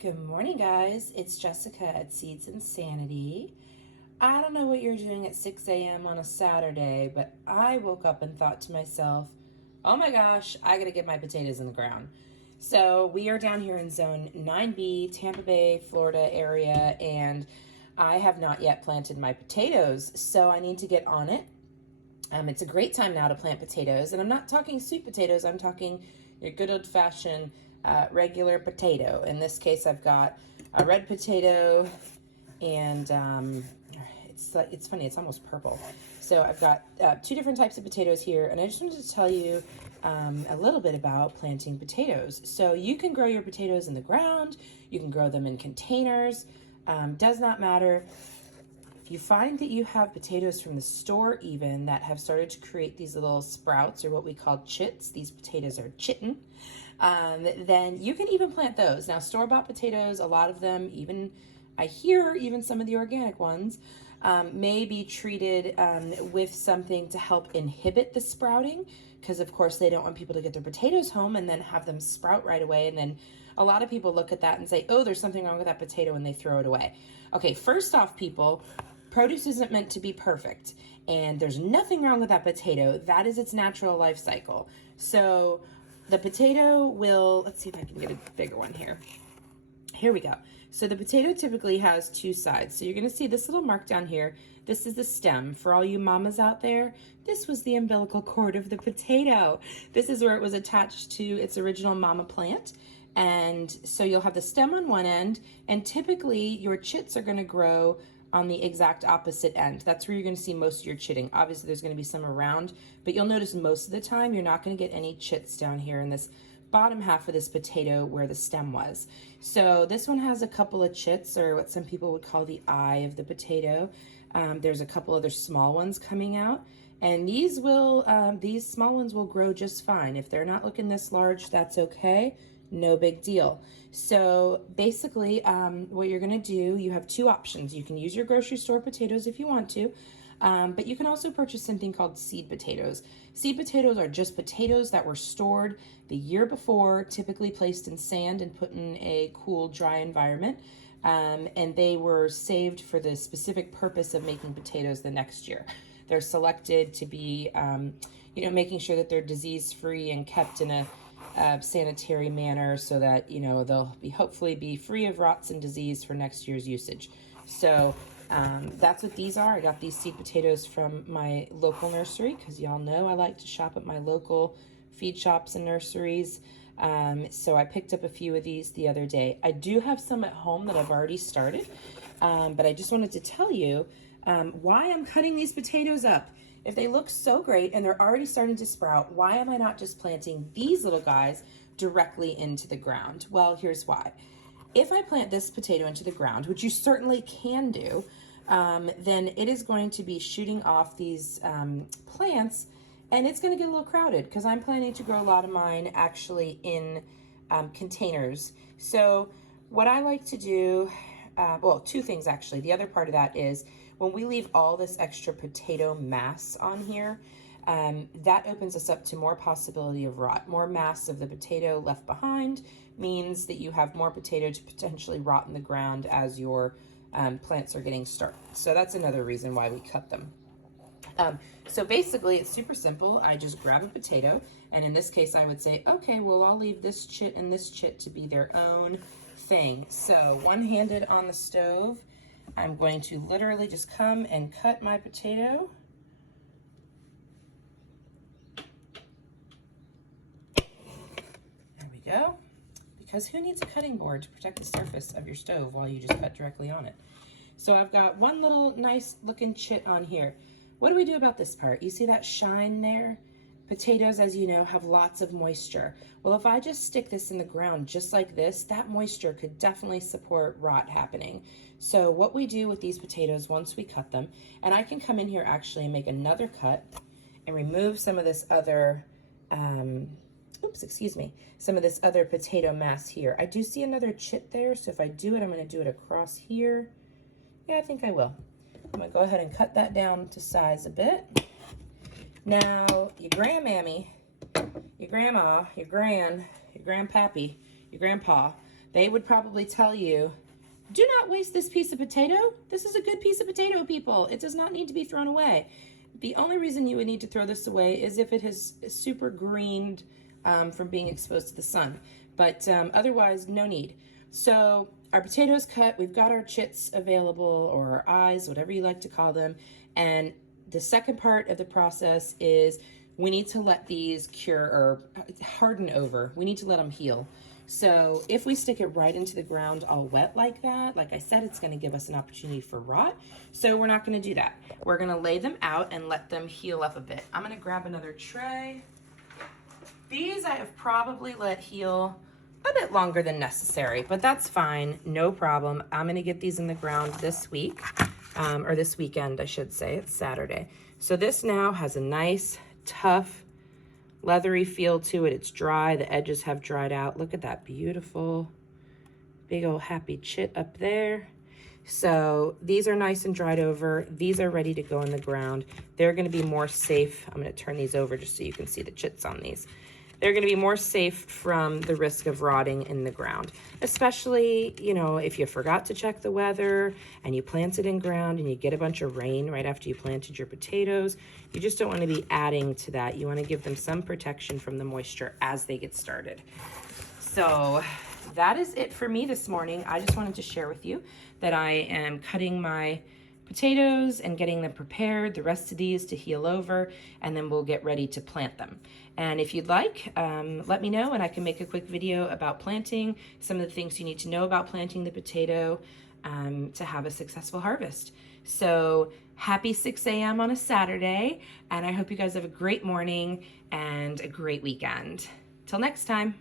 Good morning, guys. It's Jessica at Seeds Sanity. I don't know what you're doing at 6 a.m. on a Saturday, but I woke up and thought to myself, oh my gosh, I gotta get my potatoes in the ground. So we are down here in Zone 9B, Tampa Bay, Florida area, and I have not yet planted my potatoes, so I need to get on it. It's a great time now to plant potatoes, and I'm not talking sweet potatoes, I'm talking your good old-fashioned regular potato. In this case, I've got a red potato, and it's funny, it's almost purple. So I've got two different types of potatoes here, and I just wanted to tell you a little bit about planting potatoes. So you can grow your potatoes in the ground, you can grow them in containers, does not matter. If you find that you have potatoes from the store even that have started to create these little sprouts, or what we call chits, these potatoes are chitten, then you can even plant those. Now, store-bought potatoes, a lot of them, even I hear even some of the organic ones, may be treated with something to help inhibit the sprouting, because of course they don't want people to get their potatoes home and then have them sprout right away. And then a lot of people look at that and say, oh, there's something wrong with that potato, and they throw it away. Okay, first off, people, produce isn't meant to be perfect, and there's nothing wrong with that potato. That is its natural life cycle. So the potato will, let's see if I can get a bigger one here. Here we go. So the potato typically has two sides. So you're gonna see this little mark down here. This is the stem. For all you mamas out there, this was the umbilical cord of the potato. This is where it was attached to its original mama plant. And so you'll have the stem on one end, and typically your chits are gonna grow on the exact opposite end. That's where you're gonna see most of your chitting. Obviously there's gonna be some around, but you'll notice most of the time you're not gonna get any chits down here in this bottom half of this potato where the stem was. So this one has a couple of chits, or what some people would call the eye of the potato. There's a couple other small ones coming out, and these small ones will grow just fine. If they're not looking this large, that's okay. No big deal. So basically, what you're gonna do, you have two options. You can use your grocery store potatoes if you want to, but you can also purchase something called seed potatoes. Seed potatoes are just potatoes that were stored the year before, typically placed in sand and put in a cool, dry environment. And they were saved for the specific purpose of making potatoes the next year. They're selected to be, making sure that they're disease-free and kept in a sanitary manner, so that they'll hopefully be free of rots and disease for next year's usage. So that's what these are. I got these seed potatoes from my local nursery, because y'all know I like to shop at my local feed shops and nurseries. So I picked up a few of these the other day. I do have some at home that I've already started, but I just wanted to tell you why I'm cutting these potatoes up. If they look so great and they're already starting to sprout, why am I not just planting these little guys directly into the ground? Well, here's why. If I plant this potato into the ground, which you certainly can do, then it is going to be shooting off these plants, and it's going to get a little crowded, because I'm planning to grow a lot of mine actually in containers. So what I like to do, well, two things actually. The other part of that is, when we leave all this extra potato mass on here, that opens us up to more possibility of rot. More mass of the potato left behind means that you have more potato to potentially rot in the ground as your plants are getting started. So that's another reason why we cut them. So basically it's super simple. I just grab a potato, and in this case I would say, okay, well, I'll leave this chit and this chit to be their own thing. So one-handed on the stove, I'm going to literally just come and cut my potato. There we go. Because who needs a cutting board to protect the surface of your stove while you just cut directly on it? So I've got one little nice looking chit on here. What do we do about this part? You see that shine there? Potatoes, as you know, have lots of moisture. Well, if I just stick this in the ground just like this, that moisture could definitely support rot happening. So what we do with these potatoes once we cut them, and I can come in here actually and make another cut and remove some of this other, some of this other potato mass here. I do see another chit there, so if I do it, I'm gonna do it across here. Yeah, I think I will. I'm gonna go ahead and cut that down to size a bit. Now, your grandmammy, your grandma, your grandpappy, your grandpa, they would probably tell you, do not waste this piece of potato. This is a good piece of potato, people. It does not need to be thrown away. The only reason you would need to throw this away is if it has super greened from being exposed to the sun. But otherwise, no need. So our potatoes cut, we've got our chits available, or our eyes, whatever you like to call them. And the second part of the process is we need to let these cure or harden over. We need to let them heal. So if we stick it right into the ground all wet like that, like I said, it's going to give us an opportunity for rot. So we're not going to do that. We're going to lay them out and let them heal up a bit. I'm going to grab another tray. These I have probably let heal a bit longer than necessary, but that's fine. No problem. I'm going to get these in the ground this week, or this weekend, I should say. It's Saturday. So this now has a nice, tough, leathery feel to it. It's dry. The edges have dried out. Look at that beautiful big old happy chit up there. So these are nice and dried over. These are ready to go in the ground. They're going to be more safe. I'm going to turn these over just so you can see the chits on these. They're going to be more safe from the risk of rotting in the ground, especially, you know, if you forgot to check the weather and you planted in ground and you get a bunch of rain right after you planted your potatoes. You just don't want to be adding to that. You want to give them some protection from the moisture as they get started. So that is it for me this morning. I just wanted to share with you that I am cutting my potatoes and getting them prepared, the rest of these to heal over, and then we'll get ready to plant them. And if you'd like, let me know and I can make a quick video about planting, some of the things you need to know about planting the potato to have a successful harvest. So happy 6 a.m. on a Saturday, and I hope you guys have a great morning and a great weekend. Till next time.